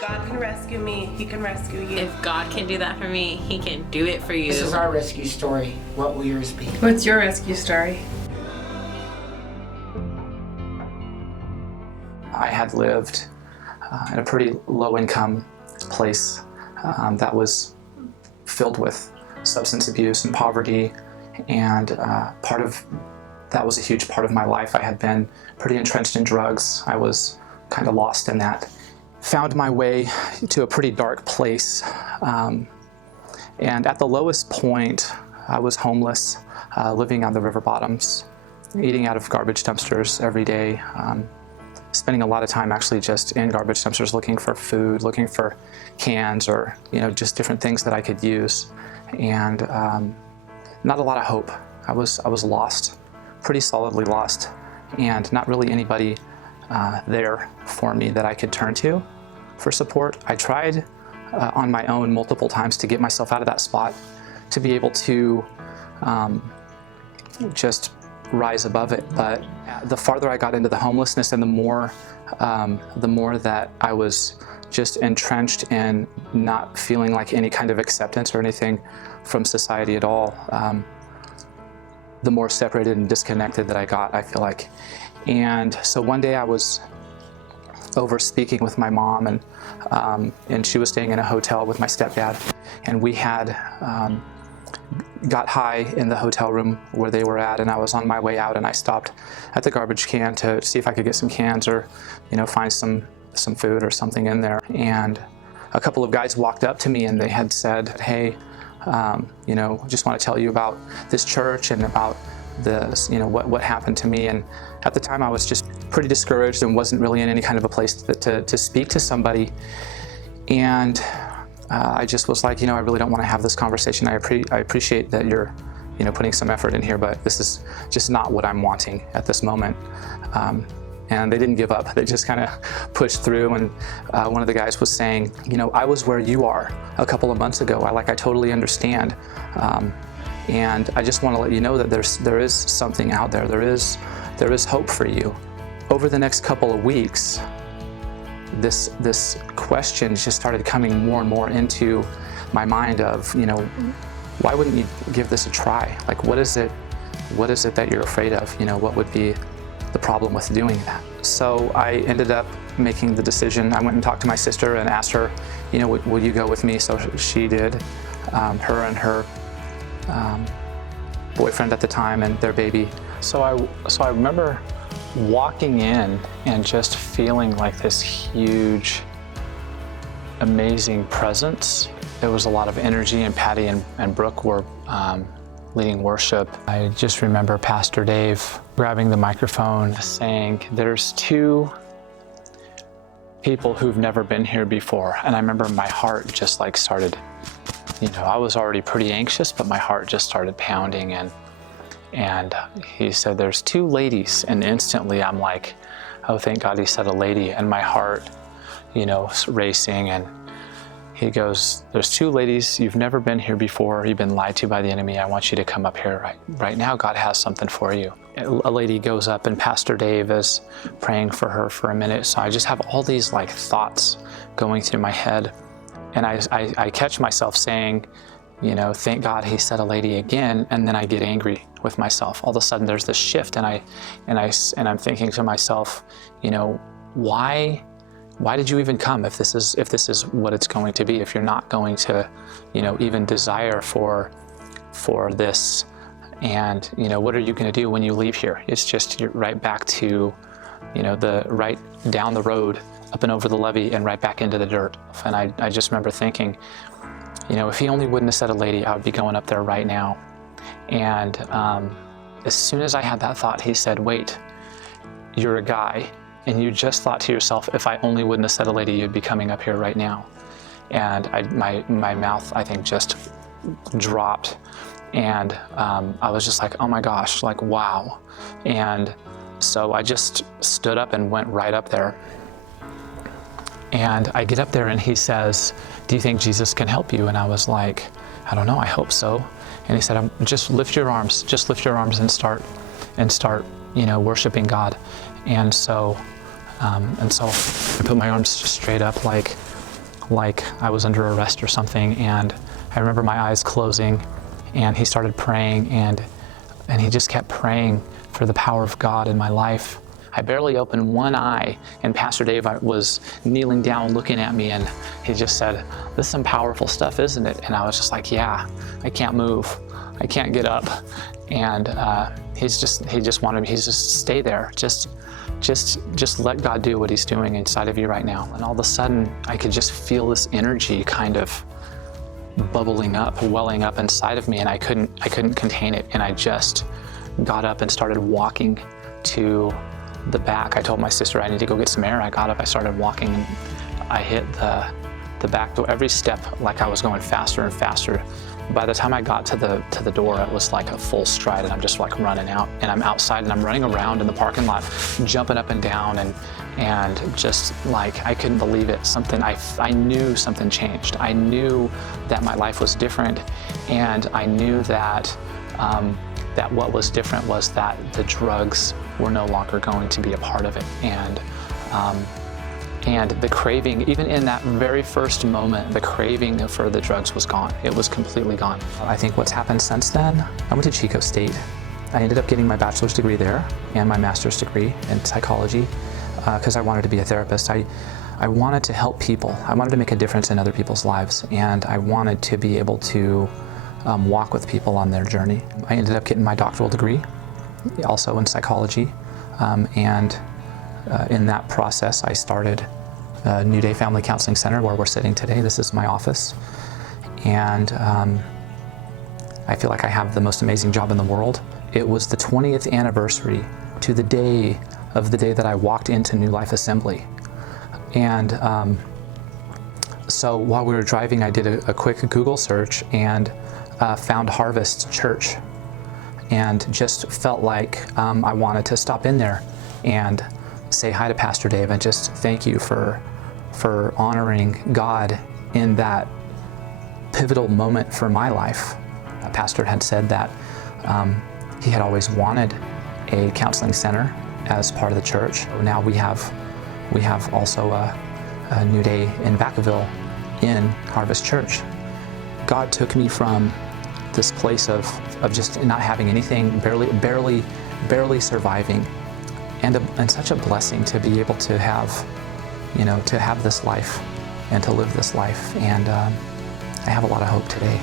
God can rescue me, He can rescue you. If God can do that for me, He can do it for you. This is our rescue story. What will yours be? What's your rescue story? I had lived in a pretty low-income place that was filled with substance abuse and poverty, and that was a huge part of my life. I had been pretty entrenched in drugs. I was kind of lost in that. Found my way to a pretty dark place, and at the lowest point, I was homeless, living on the river bottoms, eating out of garbage dumpsters every day, spending a lot of time actually just in garbage dumpsters looking for food, looking for cans or just different things that I could use, and not a lot of hope. I was lost, pretty solidly lost, and not really anybody there for me that I could turn to for support. I tried on my own multiple times to get myself out of that spot, to be able to just rise above it. But the farther I got into the homelessness and the more that I was just entrenched in not feeling like any kind of acceptance or anything from society at all, the more separated and disconnected that I got, I feel like. And so one day I was over speaking with my mom, and she was staying in a hotel with my stepdad, and we had got high in the hotel room where they were at, and I was on my way out, and I stopped at the garbage can to see if I could get some cans or find some food or something in there. And a couple of guys walked up to me, and they had said, "Hey, just want to tell you about this church and about this, what happened to me." And at the time I was just pretty discouraged and wasn't really in any kind of a place to speak to somebody. And I just was like, I really don't want to have this conversation. I appreciate that you're, putting some effort in here, but this is just not what I'm wanting at this moment. And they didn't give up. They just kind of pushed through. And one of the guys was saying, I was where you are a couple of months ago. I totally understand. And I just want to let you know that there is something out there. There is hope for you. Over the next couple of weeks, this question just started coming more and more into my mind of, why wouldn't you give this a try? Like, what is it that you're afraid of? What would be the problem with doing that? So I ended up making the decision. I went and talked to my sister and asked her, will you go with me? So she did. Her and her boyfriend at the time and their baby. So I remember walking in and just feeling like this huge, amazing presence. There was a lot of energy, and Patty and Brooke were leading worship. I just remember Pastor Dave grabbing the microphone saying, "There's two people who've never been here before." And I remember my heart just started, I was already pretty anxious, but my heart just started pounding, and he said, "There's two ladies," and instantly I'm like, oh, thank God he said a lady, and my heart, racing, and he goes, "There's two ladies, you've never been here before, you've been lied to by the enemy, I want you to come up here right now, God has something for you." A lady goes up, and Pastor Dave is praying for her for a minute, so I just have all these thoughts going through my head, and I catch myself saying, thank God he said a lady again, and then I get angry with myself. All of a sudden there's this shift, and I'm thinking to myself, why did you even come if this is what it's going to be, if you're not going to even desire for this, and what are you going to do when you leave here? It's just you're right back to the right down the road, up and over the levee, and right back into the dirt. And I just remember thinking, if he only wouldn't have said a lady, I would be going up there right now. And as soon as I had that thought, he said, "Wait, you're a guy, and you just thought to yourself, if I only wouldn't have said a lady, you'd be coming up here right now." And my mouth, I think, just dropped, and I was just like, oh my gosh, wow. And so I just stood up and went right up there. And I get up there, and he says, "Do you think Jesus can help you?" And I was like, "I don't know, I hope so." And he said, just lift your arms and start worshiping God." And so I put my arms straight up, like I was under arrest or something, and I remember my eyes closing, and he started praying, and he just kept praying for the power of God in my life. I barely opened one eye, and Pastor Dave was kneeling down looking at me, and he just said, "This is some powerful stuff, isn't it?" And I was just like, "Yeah, I can't move. I can't get up." And he just wanted me, he's just stay there. Just let God do what he's doing inside of you right now. And all of a sudden, I could just feel this energy kind of bubbling up, welling up inside of me, and I couldn't contain it. And I just got up and started walking to the back. I told my sister I need to go get some air. I got up, I started walking, and I hit the back door. Every step, like I was going faster and faster. By the time I got to the door, it was like a full stride, and I'm just like running out, and I'm outside, and I'm running around in the parking lot, jumping up and down, and just like I couldn't believe it. I knew something changed. I knew that my life was different, and I knew that that what was different was that the drugs were no longer going to be a part of it, and the craving, even in that very first moment, the craving for the drugs was gone. It was completely gone. I think what's happened since then, I went to Chico State. I ended up getting my bachelor's degree there and my master's degree in psychology because I wanted to be a therapist. I wanted to help people. I wanted to make a difference in other people's lives, and I wanted to be able to walk with people on their journey. I ended up getting my doctoral degree, also in psychology, and in that process, I started New Day Family Counseling Center, where we're sitting today. This is my office, and I feel like I have the most amazing job in the world. It was the 20th anniversary to the day that I walked into New Life Assembly, and so while we were driving, I did a quick Google search and found Harvest Church, and just felt like I wanted to stop in there and say hi to Pastor Dave and just thank you for honoring God in that pivotal moment for my life. A pastor had said that he had always wanted a counseling center as part of the church. Now we have also a New Day in Vacaville in Harvest Church. God took me from this place of just not having anything, barely surviving, and such a blessing to be able to have, to have this life and to live this life. And I have a lot of hope today.